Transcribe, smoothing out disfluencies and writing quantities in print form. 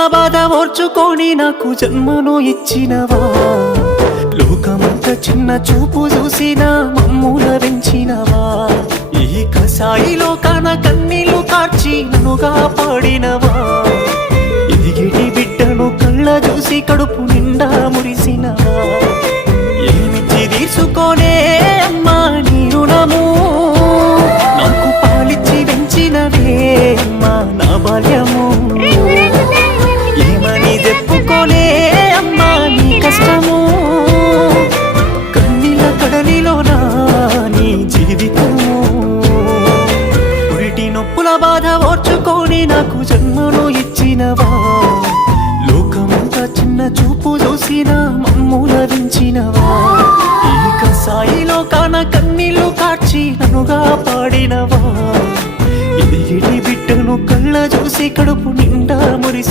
నొప్పుల బాధ ఓర్చుకొని నాకు జన్మను ఇచ్చినవా, లోకమంతా చిన్న చూపు చూసిన మమ్ముల పెంచినవా, ఈ కసాయి లోకాన కన్నీళ్లు కార్చి నన్నుగా పాడినవా, ఎదిగిటి బిడ్డను కళ్ళ చూసి కడుపు నిండా మురిసినవా, ఏమిచ్చి తీసుకోనే అమ్మా నీ రుణము, నాకు పాలిచ్చి పెంచినవే అమ్మా నా బాల్యము, ఏమని చెప్పుకోలే అమ్మా నీ కష్టము, కన్నీళ్ళ కడలిలోనా నీ జీవితము, పురిటి నొప్పుల బాధ ఓర్చుకొని నాకు జన్మను ఇచ్చినవా, లోకమంతా చిన్న చూపు చూసిన మమ్ముల వించినవా, ఈ కసాయిలో కాన కన్నీళ్లు కార్చి నన్నుగా పాడినవా, ఇది బిడ్డను కళ్ళ చూసి కడుపు నిండా మురిసి